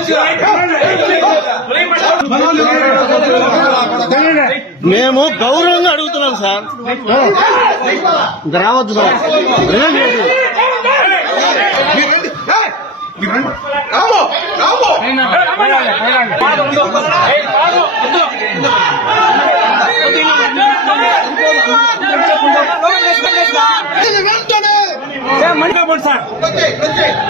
ma'am ગૌરવ ન આડું તુનામ સા ડરાવ તુરા આવો આવો એ આવો આવો એ આવો આવો મની બોલ સા